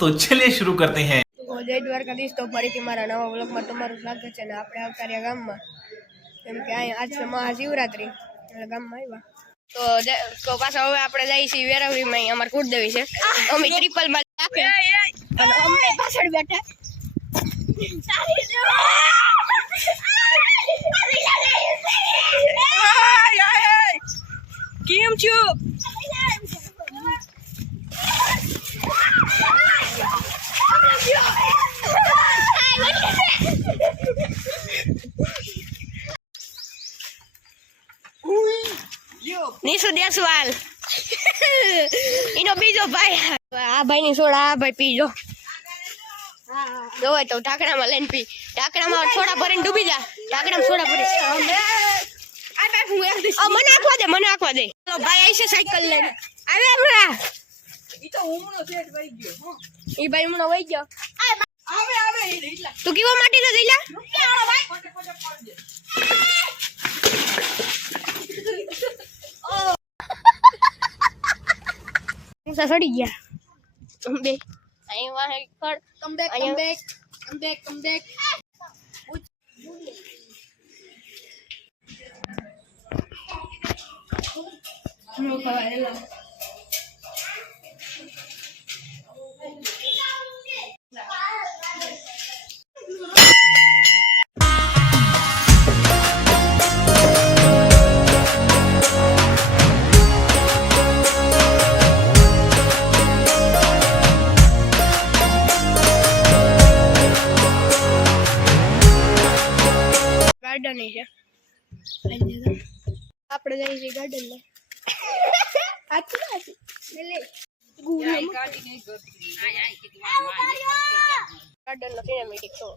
તો ચલે શરૂ કરતે હૈ. જય દ્વારકાધીશ તો ફરીથી મારા નવા વ્લોગમાં તમારું સ્વાગત છે ને આપણે આવતા ગામમાં કેમ કે અહીંયા આજ છે મહાશિવરાત્રી, એટલે ગામમાં આવ્યા. તો પાછા હવે આપડે જઈએ છીએ વેરાવળીમાં અમારે કુળદેવી છે. અમે ટ્રિપલમાં રાખે. અને પાછળ બેઠા. નિશુ દેસવાલ એનો બીજો ભાઈ આ ભાઈ ની સોડા આ ભાઈ પીજો. જોવે તો ઢાંકણામાં લઈને પી. ઢાંકણામાં સોડા ભરીને ડૂબી જા. ઢાંકણામાં સોડા ભરી મને આખવા દે મને આખવા દે. ભાઈ આવી છે સાયકલ લઈને. આવે હમણાં. ઈ ભાઈ હમણાં વહી ગયો. તું કેવા માટે તો જઈલા ઊંચા ચડી ગયા. બે અહીં વાહે કર come back come back come back આપણે જઈએ છીએ ગાર્ડનમાં આથી આથી લે. ગાર્ડન નો સિનેમેટિક શો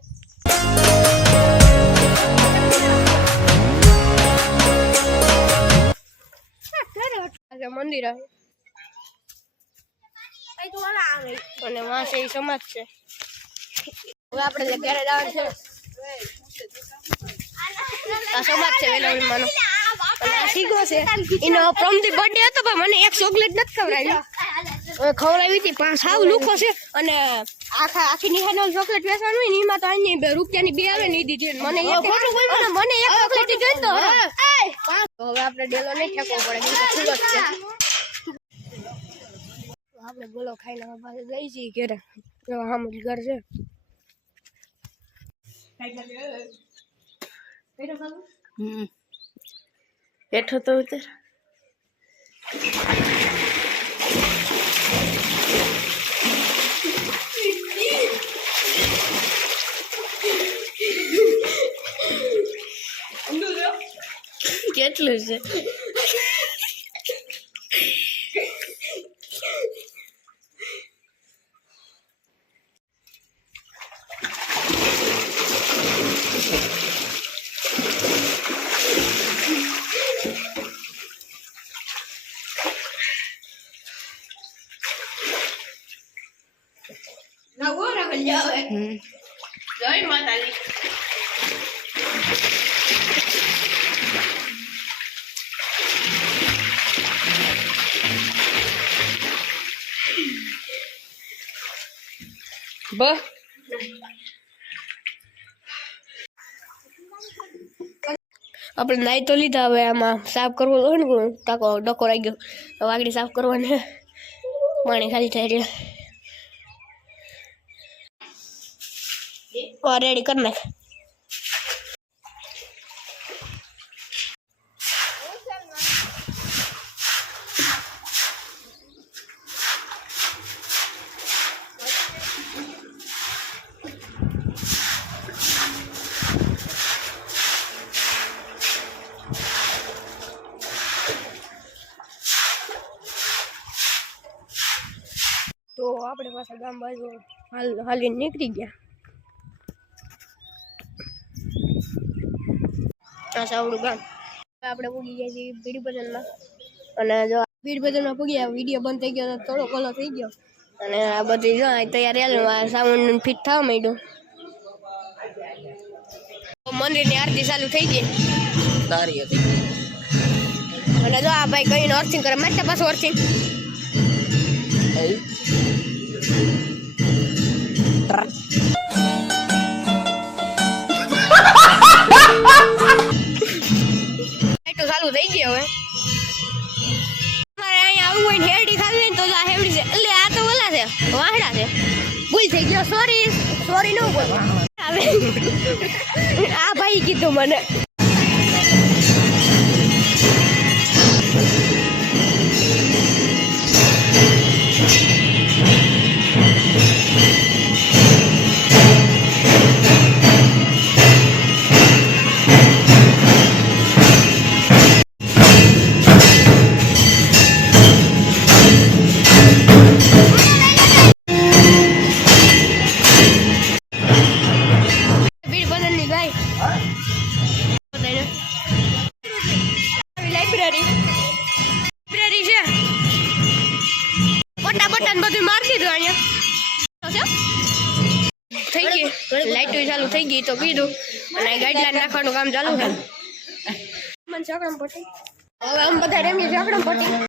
મંદિર અને વાંસે ઈ સમાજ છે. હવે આપણે ઘરે જવાનું છે. આ સમાજ છે વેલાવલમાંનો અને આ શીખો છે. એનો પ્રમથી બર્થડે હતો પણ મને એક ચોકલેટ નથી ખવડાવી. ખવડાવી હતી પણ સાવ લુખો છે. અને આખા આખી નિહાનો ચોકલેટ વેચવાનું હોય ને એમાં તો બે રૂપિયાની બે આવે ને દીધી મને એક મને એક ચોકલેટ જોઈ તો હવે આપણે ડેલો નહીં ઠેકવો પડે ખુલ્લો છે. આપણે ગોળો ખાઈને હવે જઈ છીએ ઘરે. ઘર છે. હમ બેઠો તો ઉતર કેટલું છે હમ. જય માતાજી. બસ આપણે નાઈ તો લીધા હવે આમાં સાફ કરવો હોય ને ટાકો ડકો ગયો વાગડી સાફ કરવાને. પાણી ખાલી થાય એટલે રેડી કરી નાખ. તો આપણે પાછા ગામ બાજુ હાલ હાલીને નીકળી ગયા. સાવડું ગામ. આપણે પૂગી ગયા છીએ ભીડ ભજનમાં. અને જો ભીડ ભજનમાં પૂગ્યા વીડિયો બંધ થઈ ગયો તો થોડો કોલો થઈ ગયો. અને આ બધી જો તૈયાર હાલ સાઉન્ડ ફિટ થવા માંડ્યું. મંદિરની આરતી ચાલુ થઈ ગઈ. તારી હતી. અને જો આ ભાઈ કહીને અર્થિંગ કરે માટે પાછું અર્થિંગ. છે. એટલે આ તો ઓલા છે વાહડા છે. ભૂલ થઈ ગયો સોરી સોરી નો બોલ આ ભાઈ કીધું મને. પટ્ટા બટ્ટા ને બધું મારી દીધું અહીંયા. થઈ ગઈ. લાઈટો ચાલુ થઈ ગઈ તો કીધું અને ગાઈડલાઈન નાખવાનું કામ ચાલુ છે. હવે આમ બધા રેમી ઝાકડમ પટ્ટી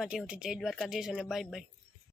બીજા ત્યાં જય દ્વારકાધીશ અને બાય બાય.